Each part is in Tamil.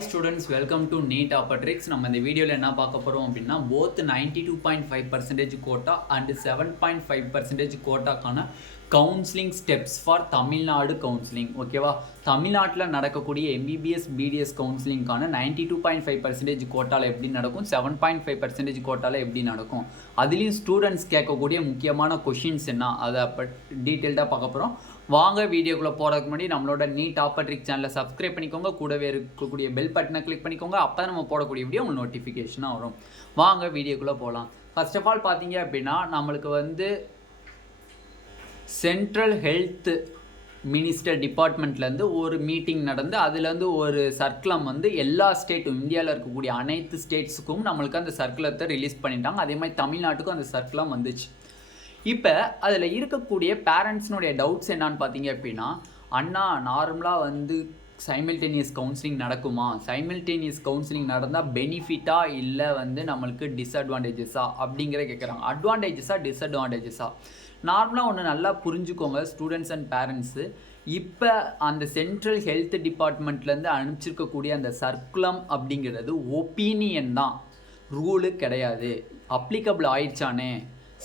Students, welcome to Neet Tricks. நம்ம இந்த வீடியோல என்ன பார்க்க போறோம் அப்படின்னா both 92.5% quota and 7.5% quotaக்கான counselling steps for Tamil Nadu counselling. ஓகேவா, தமிழ்நாட்டில் நடக்கக்கூடிய MBBS BDS கவுன்சிலிங்கான 92.5% கோட்டாவில் எப்படி நடக்கும், 7.5% கோட்டாவில் எப்படி நடக்கும், அதுலேயும் ஸ்டூடெண்ட்ஸ் கேட்கக்கூடிய முக்கியமான கொஷின்ஸ் என்ன, அதை டீட்டெயில்டாக பார்க்க போகிறோம். வாங்க வீடியோக்குள்ளே போகிறதுக்கு முன்னாடி நம்மளோட நீட் ட்ரிக்ஸ் சேனலை சப்ஸ்கிரைப் பண்ணிக்கோங்க, கூடவே இருக்கக்கூடிய பெல் பட்டனை கிளிக் பண்ணிக்கோங்க. அப்போ தான் நம்ம போடக்கூடிய வீடியோ உங்களுக்கு நோட்டிஃபிகேஷனாக வரும். வாங்க வீடியோக்குள்ளே போகலாம். ஃபர்ஸ்ட் ஆஃப் ஆல் பார்த்தீங்க அப்படின்னா நம்மளுக்கு வந்து சென்ட்ரல் ஹெல்த் மினிஸ்டர் டிபார்ட்மெண்ட்லேருந்து ஒரு மீட்டிங் நடந்து அதுலேருந்து ஒரு சர்க்குலம் வந்து எல்லா ஸ்டேட்டும், இந்தியாவில் இருக்கக்கூடிய அனைத்து ஸ்டேட்ஸுக்கும் நம்மளுக்கு அந்த சர்க்குலத்தை ரிலீஸ் பண்ணிட்டாங்க. அதே மாதிரி தமிழ்நாட்டுக்கும் அந்த சர்க்குலம் வந்துச்சு. இப்போ அதில் இருக்கக்கூடிய பேரண்ட்ஸ்னுடைய டவுட்ஸ் என்னான்னு பார்த்தீங்க அப்படின்னா, அண்ணா நார்மலாக வந்து சைமல்டேனியஸ் கவுன்சிலிங் நடக்குமா, சைமல்டேனியஸ் கவுன்சிலிங் நடந்தால் பெனிஃபிட்டா இல்லை வந்து நம்மளுக்கு டிஸ்அட்வான்டேஜஸா அப்படிங்கிற கேட்குறாங்க. அட்வான்டேஜஸா டிஸ்அட்வான்டேஜஸா? நார்மலாக ஒன்று நல்லா புரிஞ்சுக்கோங்க ஸ்டூடெண்ட்ஸ் அண்ட் பேரண்ட்ஸு. இப்போ அந்த சென்ட்ரல் ஹெல்த் டிபார்ட்மெண்ட்லேருந்து அனுப்பிச்சிருக்கக்கூடிய அந்த சர்க்குலம் அப்படிங்கிறது ஒப்பீனியன் தான், ரூலு கிடையாது. அப்ளிகபிள் ஆயிடுச்சானே,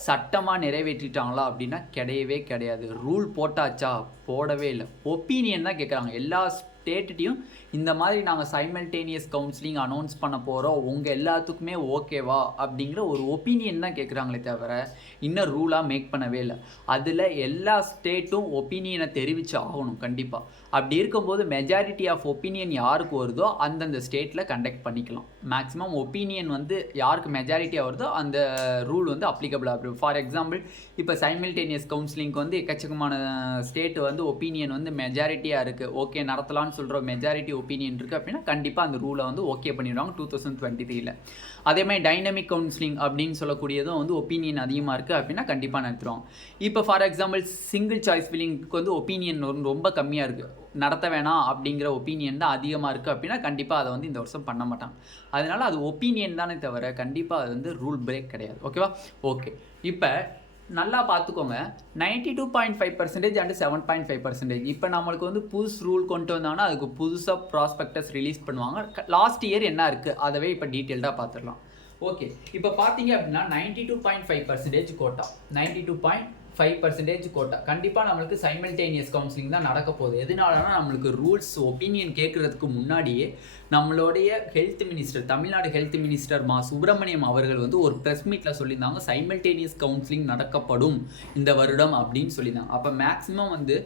சட்டமாக நிறைவேற்றிட்டாங்களா அப்படின்னா கிடையவே கிடையாது. ரூல் போட்டாச்சா, போடவே இல்லை. ஒப்பீனியன் தான் கேட்குறாங்க. எல்லா ஸ்டேட்டையும் இந்த மாதிரி நாங்கள் சைமல்டேனியஸ் கவுன்சிலிங் அனௌன்ஸ் பண்ண போகிறோம், உங்கள் எல்லாத்துக்குமே ஓகேவா அப்படிங்கிற ஒரு ஒப்பீனியன் தான் கேட்குறாங்களே தவிர இன்னும் ரூலாக மேக் பண்ணவே இல்லை. அதில் எல்லா ஸ்டேட்டும் ஒப்பீனியனை தெரிவித்து ஆகணும் கண்டிப்பாக. அப்படி இருக்கும்போது மெஜாரிட்டி ஆஃப் ஒப்பீனியன் யாருக்கு வருதோ அந்தந்த ஸ்டேட்டில் கண்டக்ட் பண்ணிக்கலாம். மேக்ஸிமம் ஒப்பீனியன் வந்து யாருக்கு மெஜாரிட்டியாக வருதோ அந்த ரூல் வந்து அப்ளிகபிளாக இருக்கும். ஃபார் எக்ஸாம்பிள் இப்போ சைமல்டேனியஸ் கவுன்சிலிங்க்கு வந்து எக்கச்சக்கமான ஸ்டேட் வந்து ஒப்பீனியன் வந்து மெஜாரிட்டியாக இருக்குது, ஓகே நடத்தலான்னு சொல்கிற மெஜாரிட்டி ஒப்பீனியன் இருக்குது அப்படின்னா கண்டிப்பாக அந்த ரூலை வந்து ஓகே பண்ணிடுவாங்க 2023. அதே மாதிரி டைனமிக் கவுன்சிலிங் அப்படின்னு சொல்லக்கூடியதும் வந்து ஒப்பீனியன் அதிகமாக இருக்குது அப்படின்னா கண்டிப்பாக நடத்துவாங்க. இப்போ ஃபார் எக்ஸாம்பிள் சிங்கிள் சாய்ஸ் ஃபில்லிங்க்கு வந்து ஒப்பீனியன் ரொம்ப கம்மியாக இருக்குது, நடத்த வேணாம் அப்படிங்கிற ஒப்பீனியன் தான் அதிகமாக இருக்குது அப்படின்னா கண்டிப்பாக அதை வந்து இந்த வருஷம் பண்ண மாட்டாங்க. அதனால் அது ஒப்பீனியன் தானே தவிர கண்டிப்பாக அது வந்து ரூல் பிரேக் கிடையாது. ஓகேவா? ஓகே, இப்போ நல்லா பார்த்துக்கோங்க. 92.5% அண்ட் 7.5%. இப்போ நம்மளுக்கு வந்து புதுசு ரூல் கொண்டு வந்தாங்கன்னா அதுக்கு புதுசாக ப்ராஸ்பெக்டஸ் ரிலீஸ் பண்ணுவாங்க. லாஸ்ட் இயர் என்ன இருக்குது அதவே இப்போ டீட்டெயில்டாக பார்த்துடலாம். ஓகே, இப்போ பார்த்தீங்க அப்படின்னா 92.5% கோட்டா, 92.5% கோட்டா கண்டிப்பாக நம்மளுக்கு சைமல்டேனியஸ் கவுன்சிலிங் தான் நடக்க போகுது. எதனாலனா நம்மளுக்கு ரூல்ஸ் ஒப்பீனியன் கேட்குறதுக்கு முன்னாடியே நம்மளுடைய health minister, Tamil Nadu health minister Subramaniam அவர்கள் வந்து ஒரு ப்ரெஸ் மீட்டில் சொல்லியிருந்தாங்க சைமல்டேனியஸ் கவுன்சிலிங் நடக்கப்படும் இந்த வருடம் அப்படின்னு சொல்லியிருந்தாங்க. அப்போ மேக்ஸிமம் வந்து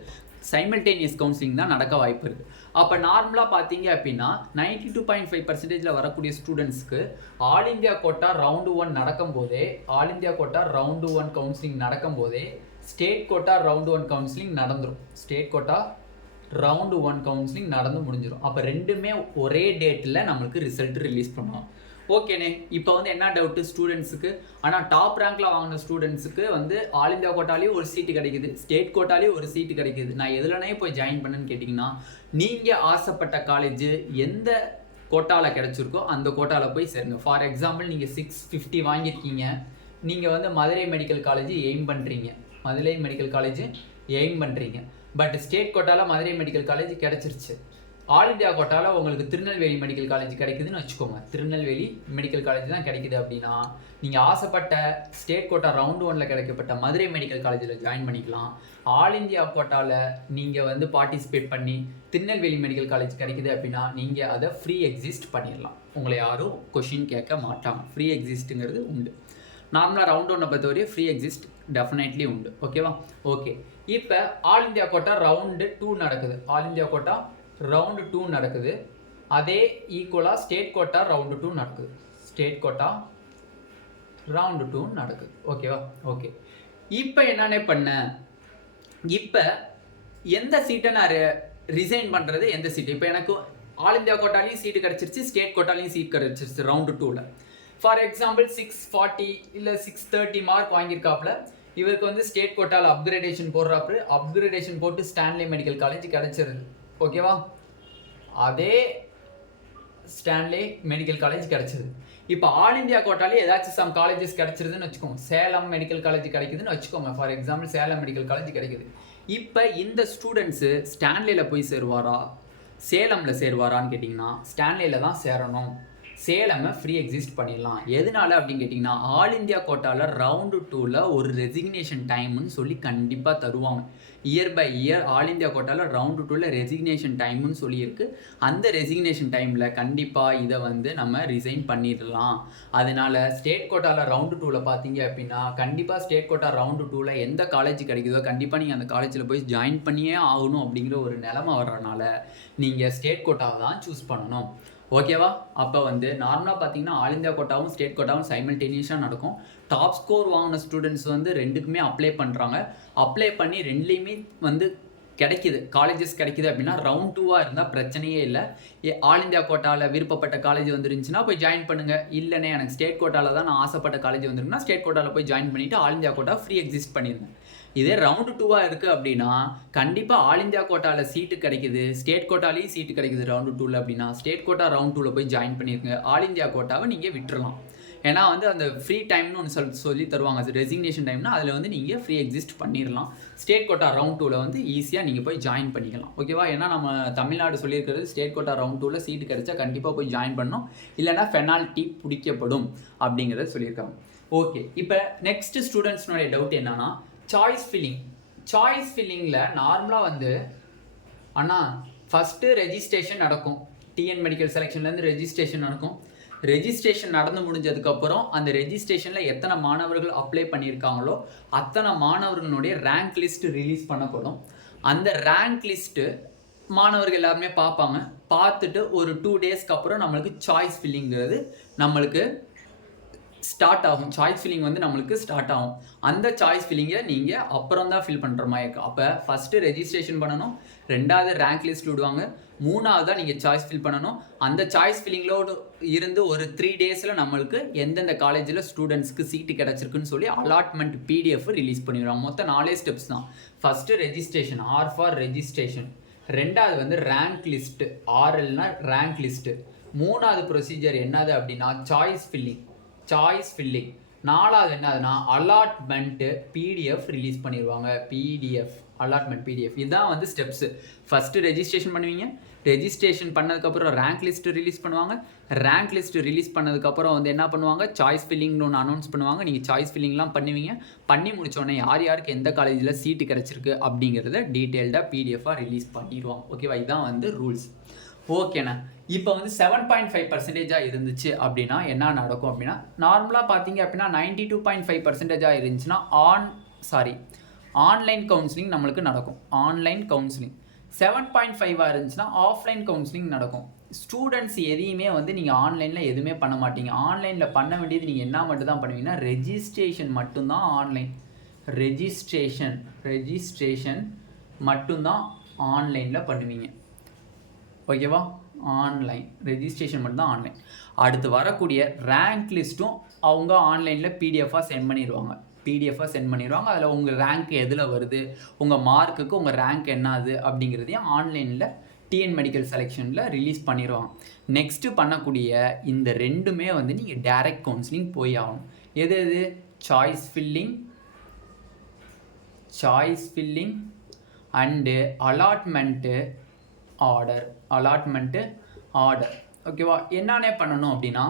சைமல்டேனியஸ் கவுன்சிலிங் தான் நடக்க வாய்ப்பு இருக்குது. அப்போ நார்மலாக பார்த்தீங்க அப்படின்னா 92.5% வரக்கூடிய ஸ்டூடெண்ட்ஸ்க்கு ஆல் இந்தியா கோட்டா ரவுண்டு 1 நடக்கும் போதே, all India quota round 1 counselling நடக்கும் போதே ஸ்டேட் கோட்டா ரவுண்டு 1 கவுன்சிலிங் நடந்துடும். ஸ்டேட் கோட்டா ரவுண்டு 1 கவுன்சிலிங் நடந்து முடிஞ்சிடும். அப்போ ரெண்டுமே ஒரே டேட்டில் நம்மளுக்கு ரிசல்ட் ரிலீஸ் பண்ணுவோம். ஓகேண்ணே, இப்போ வந்து என்ன டவுட்டு ஸ்டூடெண்ட்ஸுக்கு, ஆனால் டாப் ரேங்க்கில் வாங்கின ஸ்டூடெண்ட்ஸுக்கு வந்து ஆல் இந்தியா கோட்டாலேயும் ஒரு சீட்டு கிடைக்குது, ஸ்டேட் கோட்டாலேயும் ஒரு சீட்டு கிடைக்குது. நான் எதுலனே போய் ஜாயின் பண்ணுன்னு கேட்டிங்கன்னா, நீங்கள் ஆசைப்பட்ட காலேஜ் எந்த கோட்டாவில் கிடச்சிருக்கோ அந்த கோட்டாவில் போய் சேருங்க. ஃபார் எக்ஸாம்பிள் நீங்கள் 650 வாங்கியிருக்கீங்க, நீங்கள் வந்து மதுரை மெடிக்கல் காலேஜ் எய்ம் பண்ணுறீங்க, மதுரை மெடிக்கல் காலேஜ் எய்ம் பண்ணுறீங்க. பட் ஸ்டேட் கோட்டாவில் மதுரை மெடிக்கல் காலேஜ் கிடச்சிருச்சு. ஆல் இந்தியா கோட்டாவில் உங்களுக்கு திருநெல்வேலி மெடிக்கல் காலேஜ் கிடைக்குதுன்னு வச்சுக்கோங்க, திருநெல்வேலி மெடிக்கல் காலேஜ் தான் கிடைக்குது அப்படின்னா நீங்கள் ஆசைப்பட்ட ஸ்டேட் கோட்டா ரவுண்டு 1 கிடைக்கப்பட்ட மதுரை மெடிக்கல் காலேஜில் ஜாயின் பண்ணிக்கலாம். ஆல் இந்தியா கோட்டாவில் நீங்கள் வந்து பார்ட்டிசிபேட் பண்ணி திருநெல்வேலி மெடிக்கல் காலேஜ் கிடைக்குது அப்படின்னா நீங்கள் அதை ஃப்ரீ எக்ஸிஸ்ட் பண்ணிடலாம். உங்களை யாரும் கொஷின் கேட்க மாட்டாங்க. ஃப்ரீ எக்ஸிஸ்ட்டுங்கிறது உண்டு. நார்மலாக ரவுண்டு 1 பொறுத்தவரையும் ஃப்ரீ எக்ஸிஸ்ட் டெஃபினெட்லி உண்டு. ஓகேவா? ஓகே, இப்போ ஆல் இந்தியா கோட்டா ரவுண்டு 2 நடக்குது. ஆல் இந்தியா கோட்டா ரவுண்டு 2 நடக்குது. அதே ஈக்குவலாக ஸ்டேட் கோட்டா ரவுண்டு 2 நடக்குது. ஸ்டேட் கோட்டா ரவுண்டு 2 நடக்குது. ஓகேவா? ஓகே, இப்போ என்னென்ன பண்ண, இப்போ எந்த சீட்டை நான் ரிசைன் பண்ணுறது, எந்த சீட்டு இப்போ எனக்கு ஆல் இந்தியா கோட்டாலையும் சீட்டு கிடச்சிருச்சு, ஸ்டேட் கோட்டாலையும் சீட் கிடச்சிருச்சு ரவுண்டு 2ல். ஃபார் எக்ஸாம்பிள் 640 இல்லை 630 மார்க் வாங்கியிருக்காப்புல, இவருக்கு வந்து ஸ்டேட் கோட்டாவில் அப்கிரேடேஷன் போடுறாப்புல, அப்கிரேடேஷன் போட்டு ஸ்டான்லி மெடிக்கல் காலேஜ் கிடச்சிருது. ஓகேவா? அதே ஸ்டான்லி மெடிக்கல் காலேஜ் கிடச்சிது. இப்போ ஆல் இந்தியா கோட்டாலே ஏதாச்சும் சம் காலேஜஸ் கிடச்சிருதுன்னு வச்சுக்கோங்க, சேலம் மெடிக்கல் காலேஜ் கிடைக்குதுன்னு வச்சுக்கோங்க. For example Salem medical college கிடைக்குது. இப்போ இந்த ஸ்டூடெண்ட்ஸு ஸ்டான்லியில் போய் சேருவாரா, சேலமில் சேருவாரான்னு கேட்டிங்கன்னா ஸ்டான்லேயில் தான் சேரணும். சேலமை ஃப்ரீ எக்ஸிஸ்ட் பண்ணிடலாம். எதனால அப்படின்னு கேட்டிங்கன்னா ஆல் இந்தியா கோட்டாவில் ரவுண்டு 2ல் ஒரு ரெசிக்னேஷன் டைம்னு சொல்லி கண்டிப்பாக தருவாங்க. Year by year all India கோட்டாவில் ரவுண்டு 2ல் ரெசிக்னேஷன் டைம்னு சொல்லியிருக்கு. அந்த ரெசிக்னேஷன் டைமில் கண்டிப்பாக இதை வந்து நம்ம ரிசைன் பண்ணிடலாம். அதனால் ஸ்டேட் கோட்டாவில் ரவுண்டு 2ல் பார்த்தீங்க அப்படின்னா கண்டிப்பாக ஸ்டேட் கோட்டா ரவுண்டு 2ல் எந்த காலேஜ் கிடைக்குதோ கண்டிப்பாக நீங்கள் அந்த காலேஜில் போய் ஜாயின் பண்ணியே ஆகணும் அப்படிங்கிற ஒரு நிலமை வர்றதுனால நீங்கள் ஸ்டேட் கோட்டாவை தான் சூஸ் பண்ணணும். ஓகேவா? அப்போ வந்து நார்மலாக பார்த்தீங்கன்னா ஆல் இந்தியா கோட்டாவும் ஸ்டேட் கோட்டாவும் சைமல்டேனியஸாக நடக்கும். டாப் ஸ்கோர் வாங்கின ஸ்டூடெண்ட்ஸ் வந்து ரெண்டுக்குமே அப்ளை பண்ணுறாங்க. அப்ளை பண்ணி ரெண்டுலேயுமே வந்து கிடைக்கிது, காலேஜஸ் கிடைக்கிது அப்படின்னா ரவுண்ட் 2வாக இருந்தால் பிரச்சனையே இல்லை. ஆல் இந்தியா கோட்டாவில் விருப்பப்பட்ட காலேஜ் வந்துருந்துச்சுன்னா போய் ஜாயின் பண்ணுங்கள். இல்லைனே எனக்கு ஸ்டேட் கோட்டாவில் தான் நான் ஆசைப்பட்ட காலேஜ் வந்துருக்குன்னா ஸ்டேட் கோட்டாவில் போய் ஜாயின் பண்ணிவிட்டு all India quota free exist பண்ணிடுங்க. இதே ரவுண்டு 2வாக இருக்குது அப்படின்னா கண்டிப்பாக ஆல் இந்தியா கோட்டாவில் சீட்டு கிடைக்குது, ஸ்டேட் கோட்டாலையும் சீட்டு கிடைக்குது ரவுண்டு 2ல் அப்படின்னா ஸ்டேட் கோட்டா ரவுண்ட் 2ல் போய் ஜாயின் பண்ணியிருங்க. ஆல் இந்தியா கோட்டாவை நீங்கள் விட்டுறலாம். ஏன்னா வந்து அந்த ஃப்ரீ டைம்னு ஒன்று சொல்லி தருவாங்க, அது ரெசிக்னேஷன் டைம்னா அதில் வந்து நீங்கள் ஃப்ரீ எக்ஸிஸ்ட் பண்ணிடலாம். ஸ்டேட் கோட்டா ரவுண்ட் 2ல் வந்து ஈஸியாக நீங்கள் போய் ஜாயின் பண்ணிக்கலாம். ஓகேவா? ஏன்னா நம்ம தமிழ்நாடு சொல்லியிருக்கிறது ஸ்டேட் கோட்டா ரவுண்ட் 2ல் சீட்டு கிடைச்சா கண்டிப்பாக போய் ஜாயின் பண்ணணும், இல்லைனா பெனால்ட்டி பிடிக்கப்படும் அப்படிங்கிறத சொல்லியிருக்காங்க. ஓகே, இப்போ நெக்ஸ்ட் ஸ்டூடெண்ட்ஸ்னுடைய டவுட் என்னன்னா சாய்ஸ் ஃபில்லிங்கில் நார்மலாக வந்து அண்ணா ஃபஸ்ட்டு ரெஜிஸ்ட்ரேஷன் நடக்கும். டிஎன் மெடிக்கல் செலெக்ஷன்லேருந்து ரெஜிஸ்ட்ரேஷன் நடக்கும். ரெஜிஸ்ட்ரேஷன் நடந்து முடிஞ்சதுக்கப்புறம் அந்த ரெஜிஸ்ட்ரேஷனில் எத்தனை மாணவர்கள் அப்ளை பண்ணியிருக்காங்களோ அத்தனை மாணவர்களுடைய ரேங்க் லிஸ்ட் ரிலீஸ் பண்ணப்படும். அந்த ரேங்க் லிஸ்ட்டு மாணவர்கள் எல்லாருமே பார்ப்பாங்க. பார்த்துட்டு ஒரு 2 டேஸ்க்கு அப்புறம் நம்மளுக்கு சாய்ஸ் ஃபில்லிங்கிறது நம்மளுக்கு ஸ்டார்ட் ஆகும். சாய்ஸ் ஃபில்லிங் வந்து நம்மளுக்கு ஸ்டார்ட் ஆகும். அந்த சாய்ஸ் ஃபில்லிங்கை நீங்கள் அப்புறம் தான் ஃபில் பண்ணுற மாதிரி இருக்கும். அப்போ ஃபஸ்ட்டு ரெஜிஸ்ட்ரேஷன் பண்ணணும், 2வது ரேங்க் லிஸ்ட் விடுவாங்க, 3வது தான் நீங்கள் சாய்ஸ் ஃபில் பண்ணணும். அந்த சாய்ஸ் ஃபில்லிங்களோடு இருந்து ஒரு 3 டேஸில் நம்மளுக்கு எந்தெந்த காலேஜில் ஸ்டூடெண்ட்ஸ்க்கு சீட்டு கிடச்சிருக்குன்னு சொல்லி அலாட்மெண்ட் பிடிஎஃப் ரிலீஸ் பண்ணிடுவாங்க. மொத்தம் 4 ஸ்டெப்ஸ் தான். First registration, R for registration. 2வது வந்து ரேங்க் லிஸ்ட்டு, ஆர்எல்னா ரேங்க் லிஸ்ட்டு. 3வது ப்ரொசீஜர் என்னது அப்படின்னா சாய்ஸ் ஃபில்லிங். 4வது என்னதுன்னா அலாட்மெண்ட்டு பிடிஎஃப் ரிலீஸ் பண்ணிடுவாங்க. அலாட்மெண்ட் பிடிஎஃப் இதுதான் வந்து ஸ்டெப்ஸு. ஃபஸ்ட்டு ரெஜிஸ்ட்ரேஷன் பண்ணுவீங்க, ரெஜிஸ்ட்ரேஷன் பண்ணதுக்கப்புறம் ரேங்க் லிஸ்ட்டு ரிலீஸ் பண்ணுவாங்க. ரேங்க் லிஸ்ட்டு ரிலீஸ் பண்ணதுக்கப்புறம் வந்து என்ன பண்ணுவாங்க, சாய்ஸ் ஃபில்லிங்னு ஒன்று அனௌன்ஸ் பண்ணுவாங்க. நீங்கள் சாய்ஸ் ஃபில்லிங்லாம் பண்ணுவீங்க. பண்ணி முடித்தோடனே யாருக்கு எந்த காலேஜில் சீட்டு கிடச்சிருக்கு அப்படிங்கிறத டீட்டெயில்டாக பிடிஎஃபாக ரிலீஸ் பண்ணிடுவாங்க. ஓகேவா? இதுதான் வந்து ரூல்ஸ். ஓகேண்ணா, இப்போ வந்து 7.5% இருந்துச்சு அப்படின்னா என்ன நடக்கும் அப்படின்னா நார்மலாக பார்த்தீங்க அப்படின்னா 92.5% இருந்துச்சுன்னா ஆன்லைன் கவுன்சிலிங் நம்மளுக்கு நடக்கும். ஆன்லைன் கவுன்சிலிங் 7.5 இருந்துச்சுன்னா ஆஃப்லைன் கவுன்சிலிங் நடக்கும். ஸ்டூடெண்ட்ஸ் எதையுமே வந்து நீங்கள் ஆன்லைனில் எதுவுமே பண்ண மாட்டீங்க. ஆன்லைனில் பண்ண வேண்டியது நீங்கள் என்ன மட்டும் தான் பண்ணுவீங்கன்னா ரெஜிஸ்ட்ரேஷன் மட்டும்தான். ஆன்லைன் ரெஜிஸ்ட்ரேஷன் மட்டும்தான் ஆன்லைனில் பண்ணுவீங்க. ஓகேவா? ஆன்லைன் ரெஜிஸ்ட்ரேஷன் மட்டும்தான் ஆன்லைன். அடுத்து வரக்கூடிய ரேங்க் லிஸ்ட்டும் அவங்க ஆன்லைனில் பிடிஎஃபாக சென்ட் பண்ணிடுவாங்க. அதில் உங்கள் ரேங்க் எதில் வருது, உங்கள் மார்க்குக்கு உங்கள் ரேங்க் என்னது அப்படிங்கிறதையும் ஆன்லைனில் டிஎன் மெடிக்கல் செலெக்ஷனில் ரிலீஸ் பண்ணிடுவாங்க. நெக்ஸ்ட்டு பண்ணக்கூடிய இந்த ரெண்டுமே வந்து நீங்கள் டைரக்ட் கவுன்சிலிங் போய் ஆகணும். எது choice filling and allotment order. ஓகேவா? என்னென்ன பண்ணணும் அப்படின்னா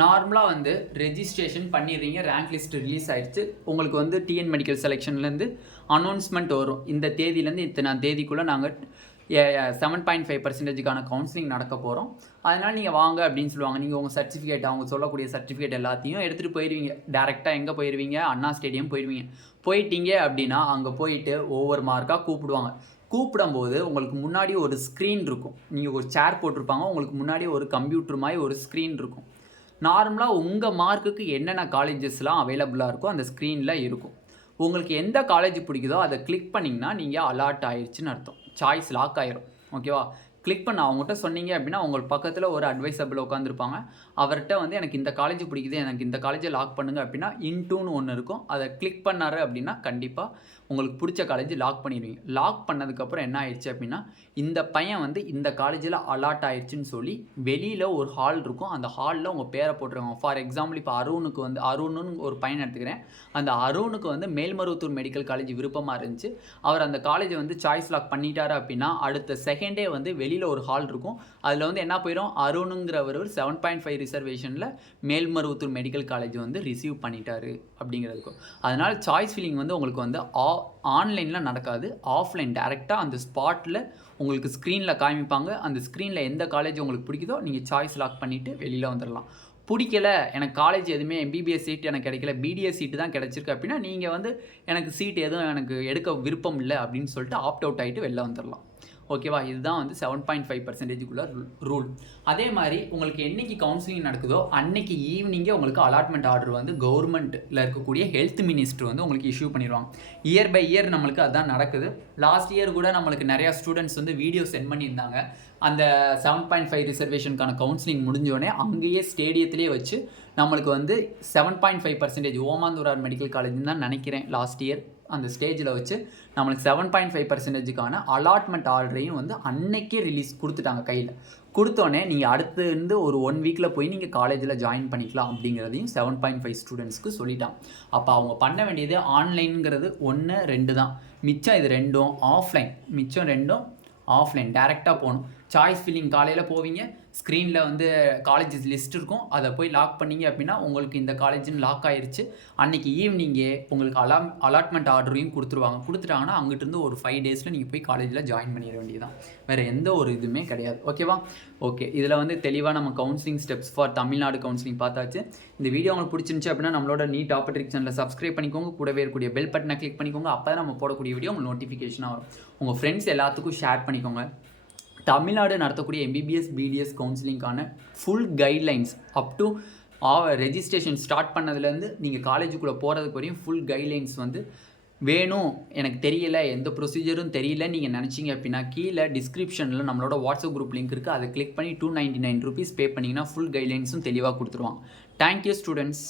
நார்மலாக வந்து ரெஜிஸ்ட்ரேஷன் பண்ணிடுறீங்க, ரேங்க் லிஸ்ட் ரிலீஸ் ஆகிடுச்சு. உங்களுக்கு வந்து டிஎன் மெடிக்கல் செலெக்ஷன்லேருந்து அனௌன்ஸ்மெண்ட் வரும், இந்த தேதியிலேருந்து இத்தனை தேதிக்குள்ளே நாங்கள் 7.5%க்கான கவுன்சிலிங் நடக்க போகிறோம், அதனால் நீங்கள் வாங்க அப்படின்னு சொல்லுவாங்க. நீங்கள் உங்கள் சர்டிஃபிகேட், அவங்க சொல்லக்கூடிய சர்டிஃபிகேட் எல்லாத்தையும் எடுத்துகிட்டு போயிடுவீங்க. டேரெக்டாக எங்கே போயிடுவீங்க, அண்ணா ஸ்டேடியம் போயிட்டீங்க அப்படின்னா அங்கே போயிட்டு ஒவ்வொரு மார்க்காக கூப்பிடும்போது உங்களுக்கு முன்னாடி ஒரு ஸ்க்ரீன் இருக்கும். நீங்கள் ஒரு சேர் போட்டிருப்பாங்க, உங்களுக்கு முன்னாடி ஒரு கம்ப்யூட்டர் மாதிரி ஒரு ஸ்க்ரீன் இருக்கும். நார்மலாக உங்கள் மார்க்குக்கு என்னென்ன காலேஜஸ்லாம் அவைலபிளாக இருக்கோ அந்த ஸ்க்ரீனில் இருக்கும். உங்களுக்கு எந்த காலேஜ் பிடிக்குதோ அதை கிளிக் பண்ணிங்கன்னா நீங்கள் அலாட் ஆயிடுச்சுன்னு அர்த்தம். சாய்ஸ் லாக் ஆயிரும். ஓகேவா? கிளிக் பண்ண அவங்ககிட்ட சொன்னீங்க அப்படின்னா உங்களுக்கு பக்கத்தில் ஒரு அட்வைசபிள் உட்காந்துருப்பாங்க. அவர்கிட்ட வந்து எனக்கு இந்த காலேஜ் பிடிக்குது, எனக்கு இந்த காலேஜை லாக் பண்ணுங்க அப்படின்னா இன்டூன்னு ஒன்று இருக்கும். அதை கிளிக் பண்ணாரு அப்படின்னா கண்டிப்பாக உங்களுக்கு பிடிச்ச காலேஜ் லாக் பண்ணிடுவீங்க. லாக் பண்ணதுக்கப்புறம் என்ன ஆயிடுச்சு அப்படின்னா இந்த பையன் வந்து இந்த காலேஜில் அலாட் ஆயிடுச்சுன்னு சொல்லி வெளியில் ஒரு ஹால் இருக்கும். அந்த ஹாலில் உங்கள் பேரை போட்டுருவாங்க. ஃபார் எக்ஸாம்பிள் இப்போ அருணுன்னு ஒரு பையன் எடுத்துக்கிறேன். அந்த அருணுக்கு வந்து மேல்மருவத்தூர் மெடிக்கல் காலேஜ் விருப்பமாக இருந்துச்சு. அவர் அந்த காலேஜை வந்து சாய்ஸ் லாக் பண்ணிட்டாரு அப்படின்னா அடுத்த செகண்டே வந்து வெளியில் ஒரு ஹால் இருக்கும். அதில் வந்து என்ன போயிடும், அருணுங்கிறவர் 7.5 ரிசர்வேஷனில் மேல்மருவத்தூர் மெடிக்கல் காலேஜ் வந்து ரிசீவ் பண்ணிட்டாரு அப்படிங்கிறதுக்கும். அதனால் சாய்ஸ் ஃபில்லிங் வந்து உங்களுக்கு வந்து ஆன்லைனில் நடக்காது, ஆஃப்லைன் டேரெக்டாக அந்த ஸ்பாட்டில் உங்களுக்கு ஸ்க்ரீனில் காமிப்பாங்க. அந்த ஸ்க்ரீனில் எந்த காலேஜ் உங்களுக்கு பிடிக்குதோ நீங்கள் சாய்ஸ் லாக் பண்ணிவிட்டு வெளியில் வந்துடலாம். பிடிக்கல, எனக்கு காலேஜ் எதுவுமே எம்பிபிஎஸ் சீட் எனக்கு கிடைக்கல, பிடிஎஸ் சீட்டு தான் கிடச்சிருக்கு அப்படின்னா நீங்கள் வந்து எனக்கு சீட் எதுவும் எனக்கு எடுக்க விருப்பம் இல்லை அப்படின்னு சொல்லிட்டு ஆப்ட் அவுட் ஆகிட்டு வெளில வந்துடலாம். ஓகேவா? இதுதான் வந்து 7.5%க்குள்ள ரூல். அதே மாதிரி உங்களுக்கு என்றைக்கு கவுன்சிலிங் நடக்குதோ அன்னைக்கு ஈவினிங்கே உங்களுக்கு அலாட்மெண்ட் ஆர்டர் வந்து கவர்மெண்ட்டில் இருக்கக்கூடிய ஹெல்த் மினிஸ்டர் வந்து உங்களுக்கு இஷ்யூ பண்ணிடுவாங்க. இயர் பை இயர் நம்மளுக்கு அதுதான் நடக்குது. லாஸ்ட் இயர் கூட நம்மளுக்கு நிறையா ஸ்டூடெண்ட்ஸ் வந்து வீடியோ சென்ட் பண்ணியிருந்தாங்க. அந்த 7.5 ரிசர்வேஷனுக்கான கவுன்சிலிங் முடிஞ்சோடனே அங்கேயே ஸ்டேடியத்திலே வச்சு நம்மளுக்கு வந்து 7.5% ஓமாந்தூரார் மெடிக்கல் காலேஜ்னு தான் நினைக்கிறேன் லாஸ்ட் இயர் அந்த ஸ்டேஜில் வச்சு நம்மளுக்கு 7.5%க்கான அலாட்மெண்ட் ஆர்டரையும் வந்து அன்னைக்கே ரிலீஸ் கொடுத்துட்டாங்க கையில். கொடுத்தோன்னே நீங்கள் அடுத்து இருந்து ஒரு 1 வீக்கில் போய் நீங்கள் காலேஜில் ஜாயின் பண்ணிக்கலாம் அப்படிங்கிறதையும் 7.5 ஸ்டூடெண்ட்ஸ்க்கு சொல்லிட்டாங்க. அப்போ அவங்க பண்ண வேண்டியது ஆன்லைனுங்கிறது 1, 2 தான். மிச்சம் இது 2ம் ஆஃப்லைன். மிச்சம் 2ம் ஆஃப்லைன் டேரெக்டாக போகணும். சாய்ஸ் ஃபில்லிங் காலையில் போவீங்க, ஸ்க்ரீனில் வந்து காலேஜஸ் லிஸ்ட் இருக்கும், அதை போய் லாக் பண்ணிங்க அப்படின்னா உங்களுக்கு இந்த காலேஜுன்னு லாக் ஆயிடுச்சு. அன்றைக்கி ஈவினிங்கே உங்களுக்கு அலாட்மெண்ட் ஆர்டரையும் கொடுத்துட்டாங்கன்னா அங்கிட்டிருந்து ஒரு 5 டேஸில் நீங்கள் போய் காலேஜில் ஜாயின் பண்ணிட வேண்டியதுதான். வேறு எந்த ஒரு இதுவுமே கிடையாது. ஓகேவா? ஓகே, இதில் வந்து தெளிவாக நம்ம counselling steps for Tamil Nadu counselling பார்த்தாச்சு. இந்த வீடியோ உங்களுக்கு பிடிச்சிருந்துச்சு அப்படின்னா நம்மளோட நீட் ஆப்பர்ட்ரிக் சேனலை சப்ஸ்கிரைப் பண்ணிக்கோங்க, கூடவே இருக்கக்கூடிய பெல் பட்டனை கிளிக் பண்ணிக்கோங்க. அப்போ தான் நம்ம போடக்கூடிய வீடியோ உங்களுக்கு நோட்டிஃபிகேஷனாக வரும். உங்கள் ஃப்ரெண்ட்ஸ் எல்லாத்துக்கும் ஷேர் பண்ணிக்கோங்க. தமிழ்நாடு நடத்தக்கூடிய எம்பிபிஎஸ் பிடிஎஸ் கவுன்சிலிங்கான full guidelines up to registration start பண்ணதுலேருந்து நீங்கள் காலேஜுக்குள்ளே போகிறதுக்கு வரையும் ஃபுல் கைட்லைன்ஸ் வந்து வேணும். எனக்கு தெரியல, எந்த ப்ரொசீஜரும் தெரியல நீங்கள் நினச்சிங்க அப்படின்னா கீழே டிஸ்கிரிப்ஷனில் நம்மளோட வாட்ஸ்அப் குரூப் லிங்க் இருக்குது, அதை கிளிக் பண்ணி 299 rupees பே பண்ணிங்கன்னா ஃபுல் கைட்லைன்ஸும் தெளிவாக கொடுத்துருவாங்க. Thank you students.